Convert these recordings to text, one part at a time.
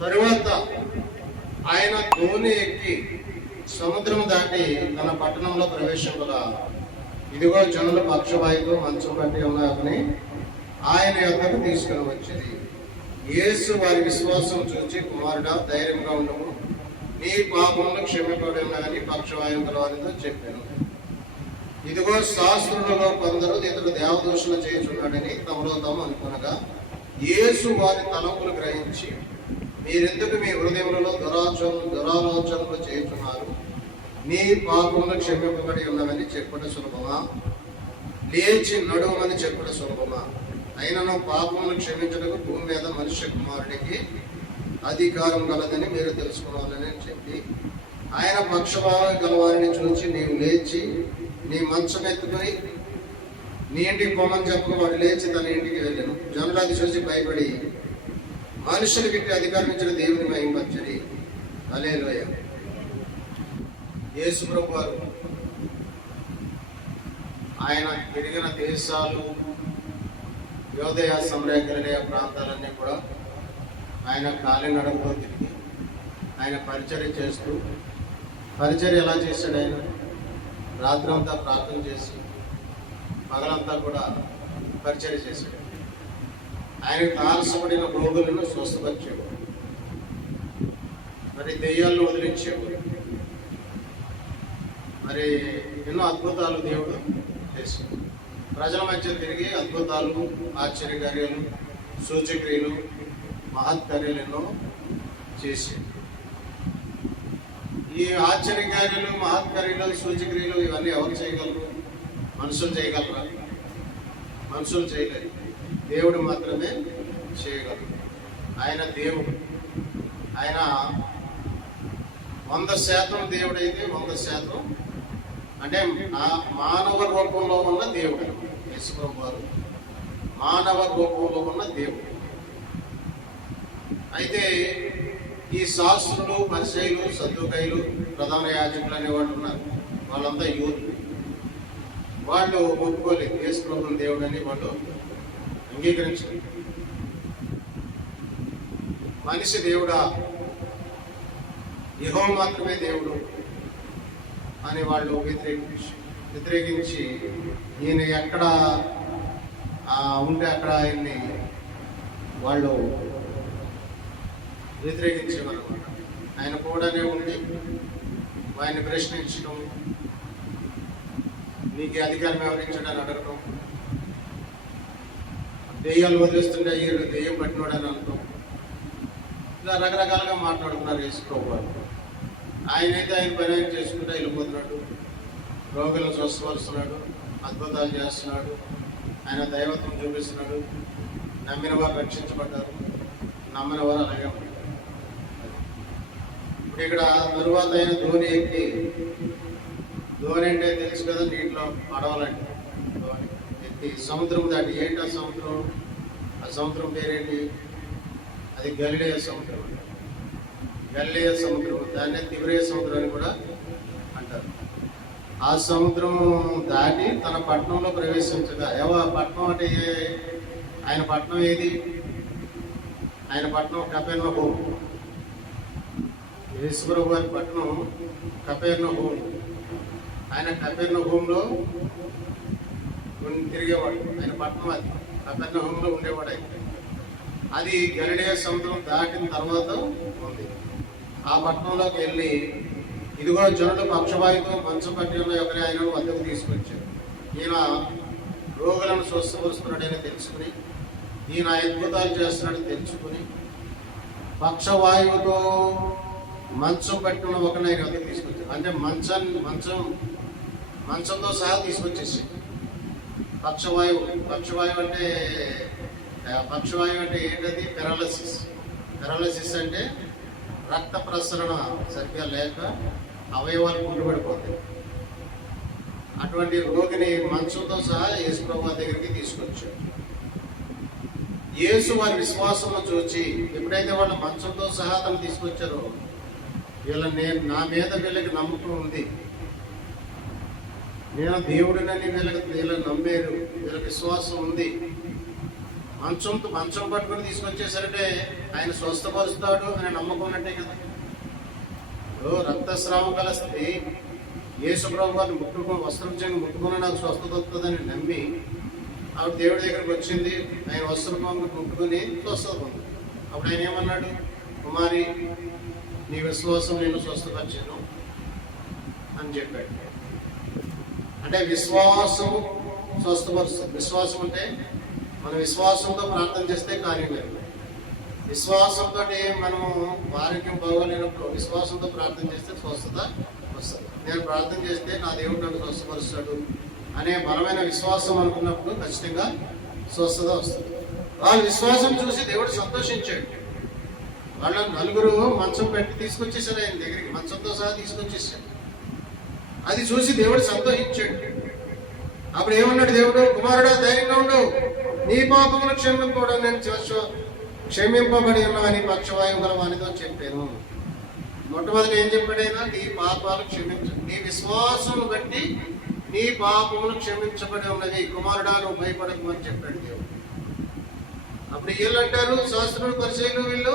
తరువాత ఆయన దోణి ఎక్కి సముద్రం దాటి తన పట్టణంలో ప్రవేశింపగా ఇదిగో జనులు పక్షవాయువు మంచం పట్టి ఉన్నారని ఆయన యొద్దకు తీసుకుని వచ్చింది. యేసు వారి విశ్వాసం చూచి, కుమారుడా, ధైర్యంగా ఉండము, నీ పాపములు క్షమింపబడి ఉన్నాయని పక్షవాయువు గలవారితో చెప్పాను. ఇదిగో శాస్త్రులలో కొందరు ఇతడు దేవదూషణ చేయుచున్నాడని తమలో తాము అనుకునగా, యేసు వారి తలంపులు గ్రహించి, మీరెందుకు మీ హృదయములలో దురాలోచనలు చేయుచున్నారు? నీ పాపములు క్షమింపబడి ఉన్నవని చెప్పుట సులభమా? లేచి నడువమని చెప్పుట సులభమా? అయినను పాపములు క్షమించడానికి భూమి మీద మనుష్య కుమారుడికి అధికారం గలదని మీరు తెలుసుకోవాలని చెప్పి, ఆయన పక్షపాతం గలవారిని చూచి, నీవు లేచి నీ మంచం ఎత్తుకొని నీ ఇంటికి పోమని చెప్పక వాడు లేచి తన ఇంటికి వెళ్ళాను. జనులు అది చూసి భయపడి మనుషులు గిట్టి అధికారం ఇచ్చిన దేవుని మహిమపరచడి. హల్లెలూయా. యేసు ప్రభు వారు ఆయన తిరిగిన దేశాలు, యోదయ, సమరయ, గలిలయ ప్రాంతాలన్నీ కూడా ఆయన కాలినడకతో తిరిగి ఆయన పరిచర్య చేస్తూ, పరిచర్య ఎలా చేశాడు? ఆయన రాత్రంతా ప్రార్థన చేసి పగలంతా కూడా పరిచర్య చేశాడు. ఆయన తారసపడిన రోగులను స్వస్థపరిచేవాడు, మరి దెయ్యాలను వదిలించేవాడు, మరి ఎన్నో అద్భుతాలు దేవుడు చేశాడు. ప్రజల మధ్య తిరిగి అద్భుతాలు, ఆశ్చర్యకార్యాలు, సూచక్రియలు, మహత్కార్యాలు ఎన్నో చేశాడు. ఈ ఆశ్చర్యకార్యాలు, మహత్కార్యాలు, సూచక్రియలు ఇవన్నీ ఎవరు చేయగలరు? మనుషులు చేయగలరా? మనుషులు చేయలేరు, దేవుడు మాత్రమే చేయగలరు. ఆయన దేవుడు. ఆయన 100% దేవుడైతే 100% అంటే మానవ రూపంలో ఉన్న దేవుడు. యేసు ప్రభు వారు మానవ రూపంలో ఉన్న దేవుడు. అయితే ఈ శాస్త్రులు, పరిసయ్యులు, సద్దూకయ్యులు, ప్రధాన యాజకులు అనేవాళ్ళు ఉన్నారు. వాళ్ళంతా యూదులు. వాళ్ళు ఒప్పుకోలేదు యేసు ప్రభువుని దేవుడు అని, వాళ్ళు అంగీకరించలేదు. మనిషి దేవుడా, యెహోవా మాత్రమే దేవుడు అని వాళ్ళు వ్యతిరేకించి ఈయన ఎక్కడ ఉంటే అక్కడ ఆయన్ని వాళ్ళు వ్యతిరేకించేవారు. ఆయన కూడానే ఉండి ఆయన్ని ప్రశ్నించడం, నీకు అధికారం ఎవరించడని అడగటం, దెయ్యాలు వదిలిస్తుంటే ఈ దెయ్యం పట్టినోడని అనటం, ఇలా రకరకాలుగా మాట్లాడుతున్నారు యేసు ప్రభు వారు. ఆయనైతే ఆయన పని ఆయన చేసుకుంటూ వెళ్ళిపోతున్నాడు, రోగులను స్వస్థపరుస్తున్నాడు, అద్భుతాలు చేస్తున్నాడు, ఆయన దైవత్వం చూపిస్తున్నాడు. నమ్మిన వారు రక్షించబడ్డారు, నమ్మిన వారు అలాగే ఉంటారు. ఇప్పుడు ఇక్కడ తరువాత ఆయన ధోని ఎక్కి, ధోని అంటే తెలుసు కదా, నీటిలో పడవలంటే ధోని ఎక్కి సముద్రం దాటి. ఏంటి ఆ సముద్రం? ఆ సముద్రం పేరేంటి? అది గలిలయ సముద్రం. గలిలయ సముద్రం, దాన్నే తిబెరియ సముద్రం అని కూడా అంటారు. ఆ సముద్రము దాటి తన పట్టణంలో ప్రవేశించగా, పట్టణం అంటే ఆయన పట్టణం ఏది? ఆయన పట్టణం కపెర్నహూం. యేసు ప్రభు వారి పట్టణం కపెర్నహూం. ఆయన కపెర్నహూంలో తిరిగేవాడు. ఆయన పట్టణం అది కపెర్నహూంలో ఉండేవాడు. ఆయన అది గలిలయ సముద్రం దాటిన తర్వాత ఉంది. ఆ పట్టణంలోకి వెళ్ళి, ఇదిగో జనులు పక్షవాయుతో మంచం పట్టి ఉన్న ఒకరి ఆయన వద్దకు తీసుకొచ్చారు. ఈయన రోగులను స్వస్థపరుస్తున్నాడని తెలుసుకుని, ఈయన అద్భుతాలు చేస్తున్నాడని తెలుసుకుని, పక్షవాయువుతో మంచం పట్టిన ఒకరిని ఆయన వద్దకు తీసుకొచ్చారు. అంటే మంచంతో సహా తీసుకొచ్చేసి. పక్షవాయువు అంటే ఏంటది? పెరాలసిస్ అంటే రక్త ప్రసరణ సరిగ్గా లేక అవయవాలు కుంటుపడిపోతాయి. అటువంటి రోగిని మంచంతో సహా యేసు ప్రభు దగ్గరికి తీసుకొచ్చారు. యేసు వారి విశ్వాసంలో చూచి, ఎప్పుడైతే వాళ్ళు మంచంతో సహా తను తీసుకొచ్చారో, నా మీద వీళ్ళకి నమ్మకం ఉంది, నేను దేవుడినని వీళ్ళకి నమ్మారు, వీళ్ళకి విశ్వాసం ఉంది మంచం పట్టుకొని తీసుకొచ్చేసరికి ఆయన స్వస్థపరుస్తాడు అనే నమ్మకం ఉన్నట్టే కదా. రక్తస్రావం గల స్త్రీ యేసు ప్రభు వారిని వస్త్రం ముట్టుకుని నాకు స్వస్థత వస్తుందని నమ్మి ఆవిడ దేవుడి దగ్గరికి వచ్చింది. ఆయన వస్త్రం ముట్టుకుని స్వస్థత పొంది. అప్పుడు ఆయన ఏమన్నాడు? కుమారి, నీ విశ్వాసం నేను స్వస్థపరిచాను అని చెప్పాడు. అంటే విశ్వాసం స్వస్థపరుస్తుంది. విశ్వాసం అంటే మన విశ్వాసంతో ప్రార్థన చేస్తే కార్యం లేదు. విశ్వాసంతో మనము ఆరోగ్యం బాగోలేనప్పుడు విశ్వాసంతో ప్రార్థన చేస్తే స్వస్థత వస్తుంది. నేను ప్రార్థన చేస్తే నా దేవుడు నన్ను స్వస్థపరుస్తాడు అనే బలమైన విశ్వాసం అనుకున్నప్పుడు ఖచ్చితంగా స్వస్థత వస్తుంది. వాళ్ళ విశ్వాసం చూసి దేవుడు సంతోషించాడు. వాళ్ళ నలుగురు మంచం పెట్టి తీసుకొచ్చేసాడు ఆయన దగ్గరికి, మంచంతో సహా తీసుకొచ్చేసాడు. అది చూసి దేవుడు సంతోషించాడు. అప్పుడు ఏమన్నాడు దేవుడు? కుమారుడా, ధైర్యంగా ఉండు, నీ పాపములు క్షమింపడా నేను క్షమింపబడి ఉన్నావని పక్షవాయువు గల వానితో చెప్పాను. మొట్టమొదటి ఏం చెప్పాడైనా? నీ పాపాలు క్షమించు, నీ విశ్వాసం బట్టి నీ పాపములు క్షమించబడి ఉన్నది. కుమారుడా, నువ్వు భయపడకు అని చెప్పాడు దేవుడు. అప్పుడు వీళ్ళు అంటారు, శాస్త్రులు పరిచయం వీళ్ళు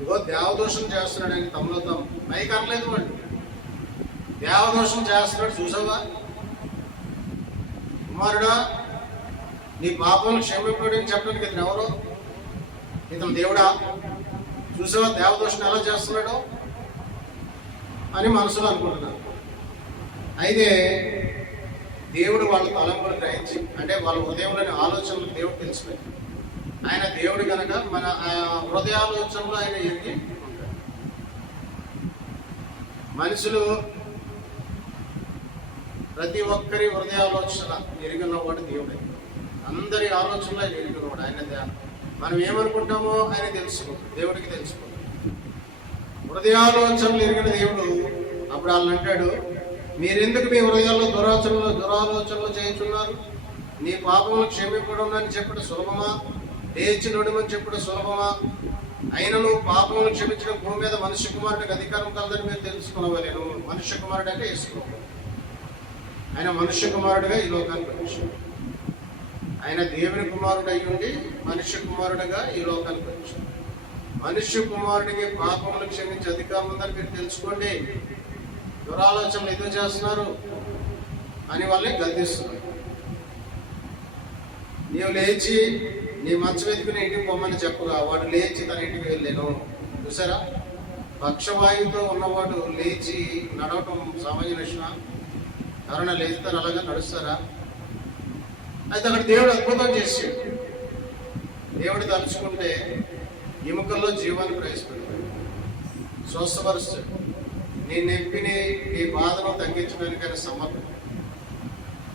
ఇగో దేవదోషం చేస్తున్నాడు అని తమలో తాము పైకి అనలేదు. వాళ్ళు దేవదోషం చేస్తున్నాడు చూసావా? కుమారుడా, నీ పాపములు క్షమింపడని చెప్పడానికి ఇతను ఎవరు? ఇతను దేవుడా? చూసావా దేవదోషం ఎలా చేస్తున్నాడో అని మనసులో అనుకుంటున్నారు. అయితే దేవుడు వాళ్ళ తలంపులు గ్రహించి, అంటే వాళ్ళ హృదయంలోని ఆలోచనలు దేవుడు తెలిసిపోయింది. ఆయన దేవుడు కనుక మన హృదయాలోచనలు ఆయన ఎరిగి ఉంటాడు. మనుషులు ప్రతి ఒక్కరి హృదయాలోచన ఎరిగినవాడు దేవుడే. అందరి ఆలోచనలు ఆయన ఎరిగినవాడు. ఆయన మనం ఏమనుకుంటామో ఆయన తెలుసుకో, దేవుడికి తెలుసుకో. హృదయాలోచనలు ఎరిగిన దేవుడు అప్పుడు వాళ్ళని అంటాడు, మీరెందుకు మీ హృదయాల్లో దురాలోచనలు చేయించున్నారు? నీ పాపములు క్షమింపడం అని చెప్పడం సులభమా? లేచి నడుమని చెప్పడం సులభమా? అయినా నువ్వు పాపములు క్షమించడం భూమి మీద మనుష్య కుమారుడికి అధికారం కలదని మీరు తెలుసుకున్నవాలేను. మనుష్య కుమారుడు అంటే వేసుకోవాలి. ఆయన మనుష్య కుమారుడిగా ఈ లోకానికి వచ్చాడు. ఆయన దేవుని కుమారుడు అయ్యుండి మనుష్య కుమారుడిగా ఈ లోకానికి వచ్చాడు. మనుష్య కుమారుడికి పాపములు క్షమించే అధికారం ఉందని మీరు తెలుసుకోండి. దురాలోచనలు ఎందుకు చేస్తున్నారు అని వాళ్ళని గద్దిస్తున్నారు. నీవు లేచి నీ మంచం ఎత్తుకుని ఇంటికి పొమ్మని చెప్పగా వాడు లేచి తన ఇంటికి వెళ్ళాను. చూసారా? పక్షవాయువుతో ఉన్నవాడు లేచి నడవటం సామాన్య విషయం? ఎవరైనా లేస్తారు అలాగా నడుస్తారా? అయితే అక్కడ దేవుడు అద్భుతం చేసాడు. దేవుడు తలుచుకుంటే ఎముకల్లో జీవాన్ని ప్రవేశపెడతాడు, స్వస్థపరుస్తాడు. నీ నొప్పిని నీ బాధను తగ్గించడానికి ఆయన సమర్థం.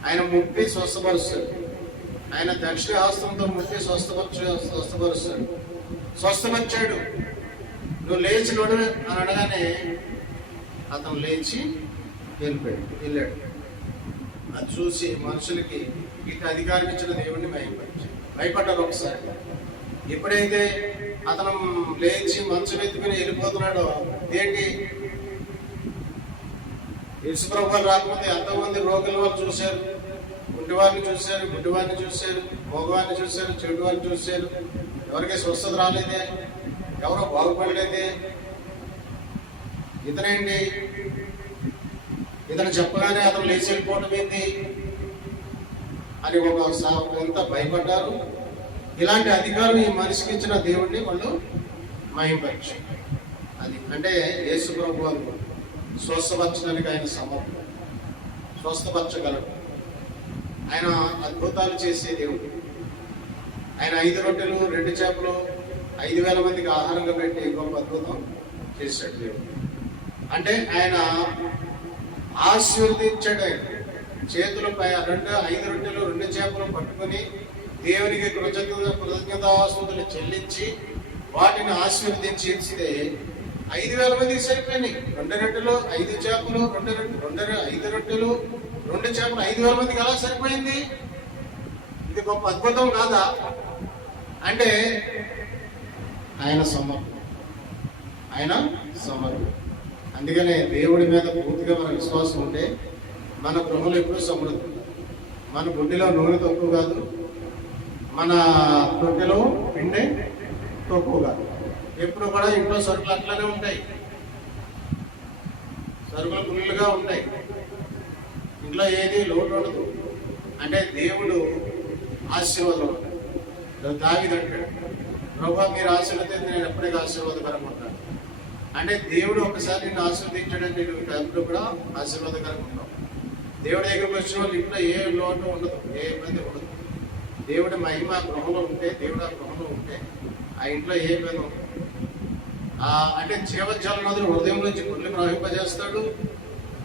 ఆయన ముట్టి స్వస్థపరుస్తాడు. ఆయన దక్షిణ హస్తంతో ముట్టి స్వస్థపరుస్తాడు. స్వస్థపరిచాడు. నువ్వు లేచి నడు అని అనగానే అతను లేచి వెళ్ళాడు. అది చూసి మనుషులకి ఇటు అధికారం ఇచ్చిన దేవుడిని భయపడ్డారు ఒకసారి. ఎప్పుడైతే అతను లేచి మంచం ఎత్తుకుని వెళ్ళిపోతున్నాడో, ఏంటి యేసుప్రభు రాకపోతే ఎంతోమంది రోగుల వాళ్ళు చూశారు, గుడ్డివారిని చూశారు, గుడ్డివారిని చూశారు, మగవారిని చూశారు, చెడువారిని చూశారు. ఎవరికి స్వస్థత రాలేదే, ఎవరో బాగుపడలేదే. ఇతనేంటి, ఇతను చెప్పగానే అతను లేచి వెళ్ళిపోవడం ఏంటి అని కొంత భయపడ్డారు. ఇలాంటి అధికారం ఈ మనిషికి ఇచ్చిన దేవుడిని వాళ్ళు మహింపరిచారు. అది అంటే యేసు ప్రభు వారు స్వస్థపరచడానికి ఆయన సమర్థుడు, స్వస్థపరచగలడు. ఆయన అద్భుతాలు చేసే దేవుడు. ఆయన 5 రొట్టెలు 2 చేపలు 5,000 మందికి ఆహారంగా పెట్టి గొప్ప అద్భుతం చేశాడు దేవుడు. అంటే ఆయన ఆశీర్వదించాడు. ఆయన చేతులపై 5 రొట్టెలు 2 చేపలు పట్టుకుని దేవునికి కృతజ్ఞతాస్తుతులు చెల్లించి వాటిని ఆశీర్వదించి ఇస్తే 5,000 మందికి సరిపోయినాయి. 2 రొట్టెలు 5 చేపలు 5 రొట్టెలు 2 చేపలు 5,000 మందికి ఎలా సరిపోయింది? ఇది గొప్ప అద్భుతం కాదా? అంటే ఆయన సమర్థుడు. అందుకనే దేవుడి మీద పూర్తిగా మన విశ్వాసం ఉంటే మన ప్రభువులు ఎప్పుడూ సమృద్ధి. మన గుండెలో నూనె తక్కువ కాదు, మన తొట్టెలో పిండి తక్కువగా. ఎప్పుడు కూడా ఇంట్లో సరుకులు అట్లనే ఉంటాయి, సరుకులు ఫుల్లుగా ఉంటాయి, ఇంట్లో ఏది లోటు ఉండదు. అంటే దేవుడు ఆశీర్వాదం ఉంటాడు. దావీదంటాడు, ప్రభువా మీరు ఆశీర్వదిస్తే నేను ఎప్పటికీ ఆశీర్వాదకరంగా ఉంటాను. అంటే దేవుడు ఒకసారి నిన్ను ఆశీర్వదించాడంటే నువ్వు ఎప్పుడు కూడా ఆశీర్వాదకరంగా ఉంటావు. దేవుడి దగ్గరకు వచ్చిన వాళ్ళు ఇంట్లో ఏ లోటు ఉండదు, ఏ ఇబ్బంది ఉండదు. దేవుడి మహిమ గృహంలో ఉంటే, దేవుడు ఆ గృహంలో ఉంటే ఆ ఇంట్లో ఏ ఇబ్బంది ఉండదు. అంటే జీవజాల నదులు హృదయం నుంచి గుడ్లు ప్రవహింపజేస్తాడు.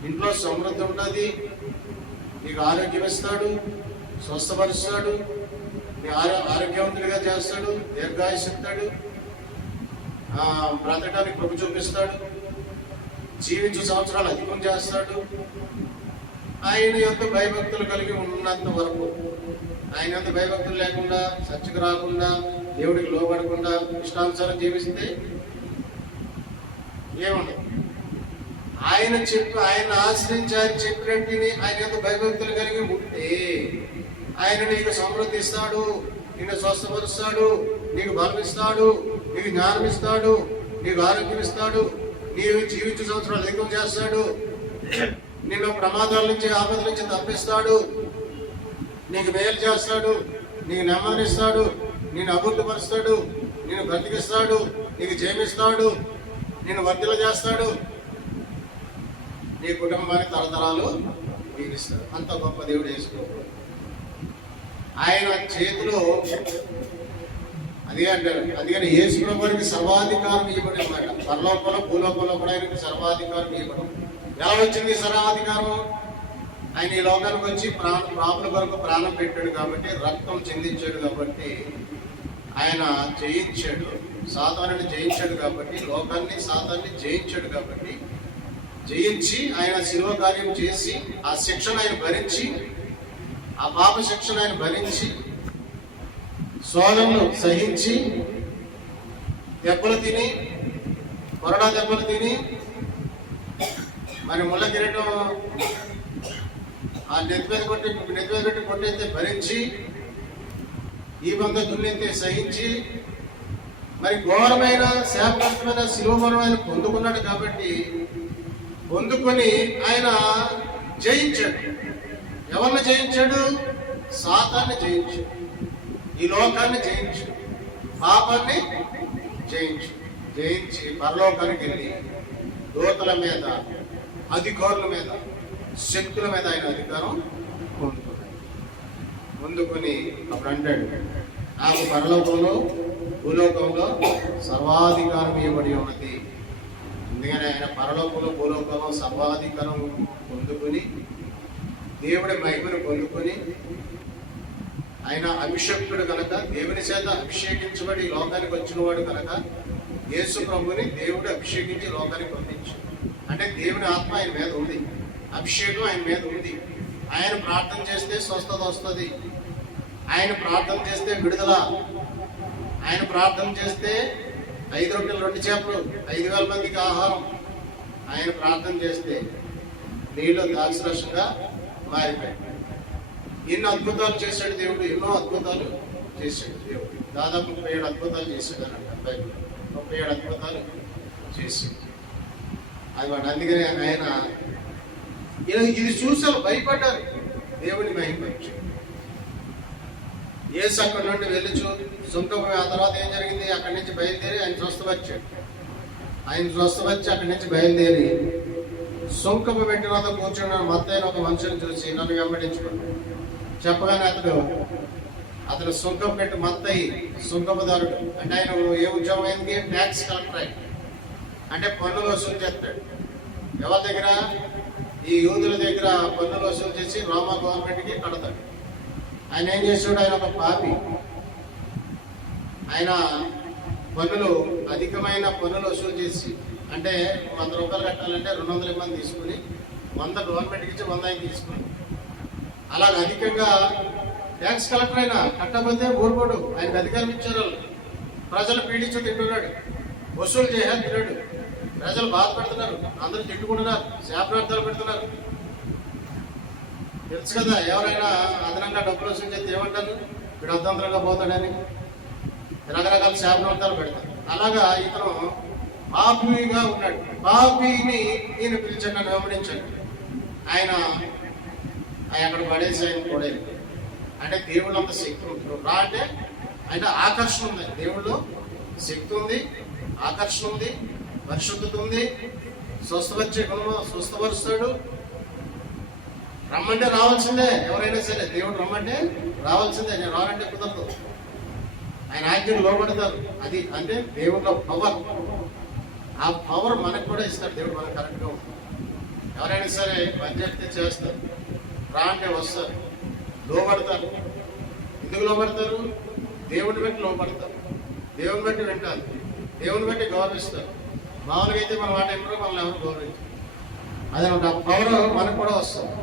ఇంట్లో సమృద్ధి ఉంటుంది, నీకు ఆరోగ్యం ఇస్తాడు, స్వస్థపరుస్తాడు, నీ ఆరోగ్యవంతుడిగా చేస్తాడు, దీర్ఘాయుష్ ఇస్తాడు, బ్రతకడానికి కృప చూపిస్తాడు, జీవించు సంవత్సరాలు అధికం చేస్తాడు. ఆయన యొక్క భయభక్తులు కలిగి ఉన్నంత వరకు, ఆయన యొక్క భయభక్తులు లేకుండా, చర్చకు రాకుండా, దేవుడికి లోబడకుండా ఇష్టానుసారం జీవిస్తే ఏముండదు. ఆయన ఆశ్రయించి ఆయన చెప్పినట్టుని ఆయన యొక్క భయభక్తులు కలిగి ఉంటే ఆయన నీకు సమృద్ధి ఇస్తాడు, నిన్ను స్వస్థపరుస్తాడు, నీకు బలం ఇస్తాడు, నీకు జ్ఞానం ఇస్తాడు, నీకు ఆరోగ్యం ఇస్తాడు, నీవు జీవించే సంవత్సరాలు అధికం చేస్తాడు, నిన్ను ప్రమాదాల నుంచి ఆపద నుంచి తప్పిస్తాడు, నీకు మేలు చేస్తాడు, నీకు నెమ్మదిస్తాడు, నిన్ను అభివృద్ధిపరుస్తాడు, నిన్ను బ్రతికిస్తాడు, నీకు జయమిస్తాడు, నిన్ను వర్ధిల్ల చేస్తాడు, నీ కుటుంబాన్ని తరతరాలు దీవిస్తాడు. అంత గొప్ప దేవుడు యేసు. ఆయన చేతిలో అదే అంటారు. అందుకని యేసు ప్రభువుకి సర్వాధికారం ఇవ్వబడి అన్నమాట. పరలోకంలో భూలోకంలో కూడా ఆయనకి సర్వాధికారం ఇవ్వడం. ఎలా వచ్చింది సర్వాధికారం? ఆయన ఈ లోకానికి వచ్చి పాపుల కొరకు ప్రాణం పెట్టాడు కాబట్టి, రక్తం చెందించాడు కాబట్టి, ఆయన జయించాడు, సాతానుని జయించాడు కాబట్టి, లోకాన్ని సాతాన్ని జయించాడు కాబట్టి, జయించి ఆయన శిలువ కార్యం చేసి ఆ శిక్షను ఆయన భరించి, ఆ పాప శిక్షను ఆయన భరించి, శోధనలు సహించి, దెబ్బలు తిని, కొరడా దెబ్బలు తిని, మరి ముళ్ళ కిరీటం ఆ నెత్తి మీద పెట్టి కొట్టయితే భరించి, ఈ బంధ దున్నెత్తే సహించి, మరి ఘోరమైన శాపగ్రస్తమైన శిలువ మరణం ఆయన పొందుకున్నాడు కాబట్టి, పొందుకొని ఆయన జయించాడు. ఎవరిని జయించాడు? సాతాన్ని జయించాడు, ఈ లోకాన్ని జయించాడు, పాపాన్ని జయించి పరలోకానికి వెళ్ళి దూతల మీద, అధికారుల మీద, శక్తుల మీద ఆయన అధికారం పొందుకొని అప్పుడు అంటాడు, నాకు పరలోకంలో భూలోకంలో సర్వాధికారం ఇవ్వబడి ఉన్నది. అందుకని ఆయన పరలోకంలో భూలోకంలో సర్వాధికారం పొందుకొని, దేవుడి మహిమను పొందుకొని, ఆయన అభిషక్తుడు కనుక, దేవుని చేత అభిషేకించబడి లోకానికి వచ్చిన వాడు కనుక, యేసు ప్రభుని దేవుడు అభిషేకించి లోకానికి పంపించాడు. అంటే దేవుని ఆత్మ ఆయన మీద ఉంది, అభిషేకం ఆయన మీద ఉంది. ఆయన ప్రార్థన చేస్తే స్వస్థత వస్తుంది, ఆయన ప్రార్థన చేస్తే విడుదల, ఆయన ప్రార్థన చేస్తే 5 రొట్టెలు 2 చేపలు 5,000 మందికి ఆహారం, ఆయన ప్రార్థన చేస్తే నీళ్ళు ద్రాక్షరసంగా మారిపోయాయి. ఎన్నో అద్భుతాలు చేశాడు దేవుడు, ఎన్నో అద్భుతాలు చేశాడు దేవుడు. దాదాపు 37 అద్భుతాలు చేశాడు అన్నట్టు బైబిల్. 37 అద్భుతాలు చేశాడు అది వాడు. అందుకని ఆయన ఇది చూసారు, భయపడ్డారు, దేవుని మహిమపరిచాడు. యేసు అక్కడి నుండి వెళ్ళి సుంకపు, ఆ తర్వాత ఏం జరిగింది? అక్కడి నుంచి బయలుదేరి ఆయన స్వస్థపరిచాడు. ఆయన స్వస్థపరిచి అక్కడి నుంచి బయలుదేరి సుంకపు పెట్టిన వద్ద కూర్చున్న మత్తయిన ఒక మనుషుని చూసి, నన్ను వెంబడించుకున్నాడు. చెప్పగానే అతను సుంకం పెట్టి మత్తయి, సుంకపుదారుడు. అంటే ఆయన ఏ ఉద్యోగం అయింది? ట్యాక్స్ కలెక్టర్ ఆయన. అంటే పన్నులు వసూలు చేస్తాడు. ఎవరి దగ్గర? ఈ యూదుల దగ్గర పన్నులు వసూలు చేసి రోమా గవర్నమెంట్కి కడతాడు. ఆయన ఏం చేస్తాడు? ఆయన ఒక పాపి. ఆయన అధికమైన పన్నులు వసూలు చేసి, అంటే 100 రూపాయలు కట్టాలంటే 200 మంది తీసుకుని 100 గవర్నమెంట్కి ఇచ్చి 100 ఆయన తీసుకుని, అలాగ అధికంగా ట్యాక్స్ కలెక్టర్ అయినా కట్టకపోతే ఊరుకోడు. ఆయనకు అధికారం ఇచ్చారు. ప్రజలు పీడించు తింటున్నాడు, వసూలు చేసేస్తున్నాడు, ప్రజలు బాధపడుతున్నారు, అందరూ తిట్టుకుంటున్నారు, శాపనార్థాలు పెడుతున్నారు. తెలుసు కదా, ఎవరైనా అదనంగా డబ్బులు వసూలు చేస్తే ఏమంటారు? వీడు అర్థంతరంగా పోతాడని రకరకాల శాపనార్థాలు పెడతారు. అలాగా ఇతను పాపిగా ఉన్నాడు. పాపిని ఈయన పిలిచండి, నన్ను వెంబడించండి. ఆయన అక్కడ పడేసి ఆయన కూడా అంటే దేవుళ్ళు అంత శక్తి ఉంటుంది. రా అంటే ఆయన ఆకర్షణ ఉంది. దేవుళ్ళు శక్తి ఉంది, ఆకర్షణ ఉంది, పరిశుద్ధత ఉంది, స్వస్థపరిచే గుణం, స్వస్థపరుస్తాడు. రమ్మంటే రావాల్సిందే. ఎవరైనా సరే దేవుడు రమ్మంటే రావాల్సిందే. నేను రావాలంటే కుదరదు. ఆయన ఆజ్ఞలు లోబడతారు. అది అంటే దేవుళ్ళ పవర్. ఆ పవర్ మనకు కూడా ఇస్తాడు దేవుడు. మనకు కరెక్ట్గా ఉంటుంది. ఎవరైనా సరే పని చెప్తే చేస్తారు, రా అంటే వస్తారు, లోబడతారు. ఎందుకు లోబడతారు? దేవుడిని బట్టి లోబడతారు, దేవుని బట్టి వింటారు, దేవుని బట్టి గౌరవిస్తారు. మామూలుగా అయితే మన మాట ఎప్పుడో మనల్ని ఎవరు గౌరవించారు. అదే ఆ పవర్ మనకు కూడా వస్తుంది.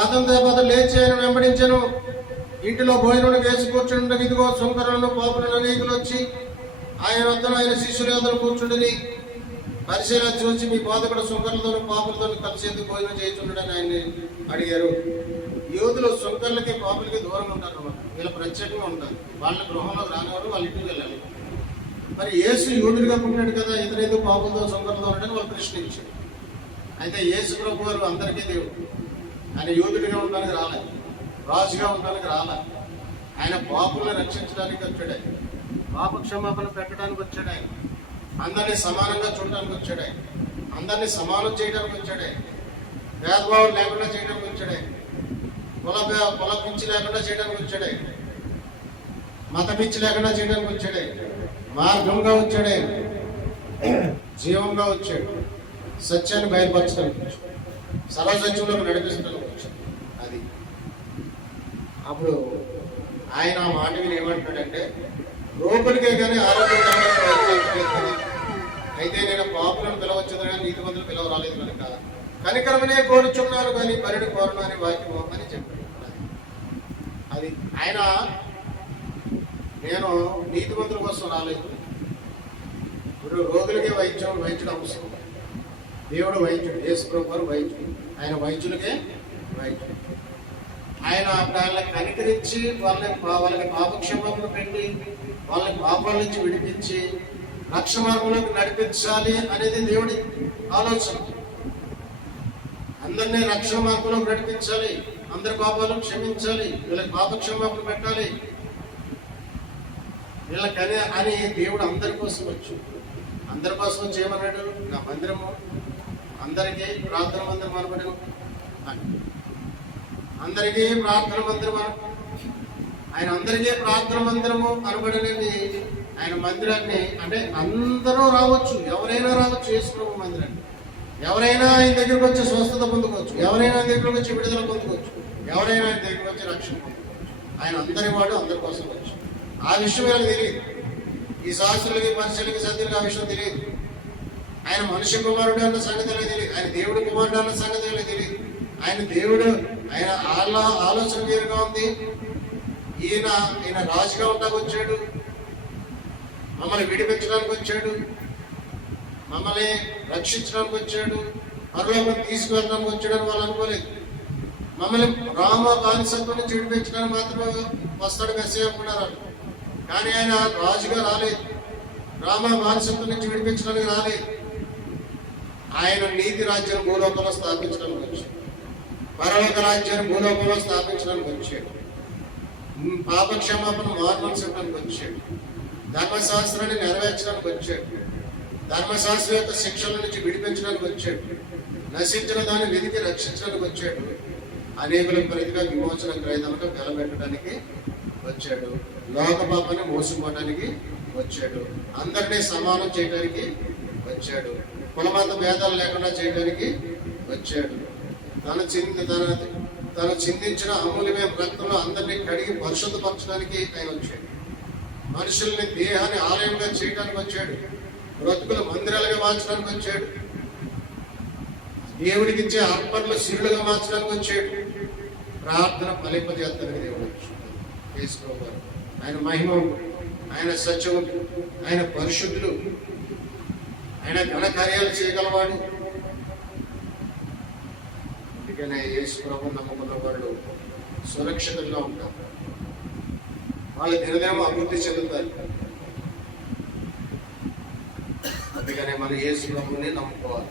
ఆదం దేవత లేచి ఆయన వెంబడించను. ఇంటిలో భోజనం వేసి కూర్చుంటే ఇదిగో సుంకరులను పాపులను అనేకులు వచ్చి ఆయన వద్దను ఆయన శిష్యుల వద్దను కూర్చుండని పరిశీలన చూసి మీ బోధకుడు సుంకర్లతో పాపులతో కలిసి ఎందుకు భోజనం చేయించుండని ఆయన్ని అడిగారు. యూదులు సుంకర్లకి పాపులకి దూరంగా ఉంటారు అన్నమాట. వీళ్ళ ప్రత్యేకంగా ఉంటారు. వాళ్ళ గృహంలో రానివారు, వాళ్ళ ఇంటికి వెళ్ళాలి. మరి యేసు యూదుడిగా పుట్టినాడు కదా, ఇతను ఎందుకు పాపులతో సుంకర్లతో ఉంటాడని వాళ్ళు ప్రశ్నించారు. అయితే యేసు ప్రభు వారు అందరికీ దేవుడు. ఆయన యూదుడిగా ఉండడానికి రాలేదు, రాజుగా ఉండడానికి రాలే. ఆయన పాపులను రక్షించడానికి వచ్చాడు. పాప క్షమాపణ పెట్టడానికి వచ్చాడు. ఆయన అందరినీ సమానంగా చూడడానికి వచ్చాడు. ఆయన అందరినీ సమానం చేయడానికి వచ్చాడు. భేదభావం లేకుండా చేయడానికి వచ్చాడు. కుల పిచ్చి లేకుండా చేయడానికి వచ్చాడు. మత పిచ్చి లేకుండా చేయడానికి వచ్చాడు. మార్గంగా వచ్చాడు, జీవంగా వచ్చాడు, సత్యాన్ని బయలుపరచడానికి వచ్చాడు, సర్వసత్యంలోకి నడిపిస్తానికి వచ్చాడు. అది అప్పుడు ఆయన ఆ మాట విని ఏమంటాడంటే, లోపలికే కానీ ఆరోగ్యంగా అయితే నేను పాపులను పిలవచ్చదు కానీ నీతిమంతులు పిలవ రాలేదు కనుక కనికరమనే కోరుచున్నాను కానీ బరిని కోరను అని వాక్యము అని చెప్పాడు. అది ఆయన నేను నీతిమంతుల కోసం రాలేదు. ఇప్పుడు రోగులకే వైద్యుడు అవసరం. దేవుడు వైద్యుడు, యేసు ప్రభు వారు వైద్యుడు. ఆయన వైద్యులకే వైద్యుడు. ఆయన వాళ్ళని కనికరించి వాళ్ళకి పాపక్షేమాలను పెట్టి వాళ్ళని పాపాల నుంచి విడిపించి రక్షణ మార్గంలోకి నడిపించాలి అనేది దేవుడి ఆలోచన. అందరినీ రక్షణ మార్గంలోకి నడిపించాలి, అందరి పాపాలను క్షమించాలి, వీళ్ళకి పాపక్షేమాలను పెట్టాలి వీళ్ళకనే అని దేవుడు అందరి కోసం వచ్చు. అందరి కోసం వచ్చి ఏమన్నాడు? నా మందిరము అందరికీ ప్రార్థన మందిరం అనబడి అందరికీ ప్రార్థన మందిరం ఆయన అందరికీ ప్రార్థన మందిరము అనబడినది. ఆయన మందిరాన్ని అంటే అందరూ రావచ్చు, ఎవరైనా రావచ్చు. యేసు ప్రభు మందిరాన్ని ఎవరైనా ఆయన దగ్గరకు వచ్చి స్వస్థత పొందుకోవచ్చు, ఎవరైనా ఆయన దగ్గరకు వచ్చి విడుదల పొందుకోవచ్చు, ఎవరైనా ఆయన దగ్గరకు వచ్చి రక్షణ పొందుకోవచ్చు. ఆయన అందరి వాడు, అందరి కోసం వచ్చు. ఆ విషయం వీళ్ళకి తెలియదు. ఈ శాస్త్రులకి, పరిశీలకి, సత్యులకి ఆ విషయం తెలియదు. ఆయన మనుష్య కుమారుడు అన్న సంగతి తెలియదు. ఆయన దేవుడు కుమారుడు అన్న సంగతి తెలియదు. ఆయన దేవుడు, ఆయన ఆలోచన వేరుగా ఉంది. ఈయన రాజుగా ఉండడానికి వచ్చాడు, మమ్మల్ని విడిపించడానికి వచ్చాడు, మమ్మల్ని రక్షించడానికి వచ్చాడు, పరలోకం తీసుకువెళ్ళడానికి వచ్చాడని వాళ్ళు అనుకోలేదు. మమ్మల్ని రామ బానిసత్వం నుంచి విడిపించడానికి మాత్రమే వస్తాడు మెస్సయ్య అనుకున్నారు. కానీ ఆయన రాజుగా రాలేదు, రామ బానిసత్వం నుంచి విడిపించడానికి రాలేదు. ఆయన నీతి రాజ్యాన్ని భూలోకంలో స్థాపించడానికి వచ్చాడు, పరలోక రాజ్యాన్ని భూలోకంలో స్థాపించడానికి వచ్చాడు, పాపక్షమాపణ మార్మల్చడానికి వచ్చాడు, ధర్మశాస్త్రాన్ని నెరవేర్చడానికి వచ్చాడు, ధర్మశాస్త్రం యొక్క శిక్షల నుంచి విడిపించడానికి వచ్చాడు, నశించిన దాన్ని వెతికి రక్షించడానికి వచ్చాడు, అనేకుల ప్రతిగా విమోచన గ్రహీతలకు నిలబెట్టడానికి వచ్చాడు, లోక పాపాన్ని మోసుకోవడానికి వచ్చాడు, అందరినీ సమానం చేయడానికి వచ్చాడు, కులమత భేదాలు లేకుండా చేయడానికి వచ్చాడు, తను చిందించిన అమూల్యమైన రక్తంలో అందరినీ కడిగి పరిశుద్ధపరచడానికి ఆయన వచ్చాడు, మనుషుల్ని దేహాన్ని ఆలయంగా చేయడానికి వచ్చాడు, బ్రతుకుల మందిరాలుగా మార్చడానికి వచ్చాడు, దేవుడికి ఇచ్చే అర్పణలు శిరులుగా మార్చడానికి వచ్చాడు, ప్రార్థన ఫలింపజేస్తానికి దేవుడు చేసుకోవాలి. ఆయన మహిమ, ఆయన సత్యముడు, ఆయన పరిశుద్ధుడు, ఆయన ఘనకార్యాలు చేయగలవాడు. అందుకనే యేసు ప్రభువును నమ్ముకున్న వాళ్ళు సురక్షితంగా ఉంటారు. వాళ్ళ దినదినం అభివృద్ధి చెందుతారు. అందుకనే మన యేసు ప్రభువుని నమ్ముకోవాలి.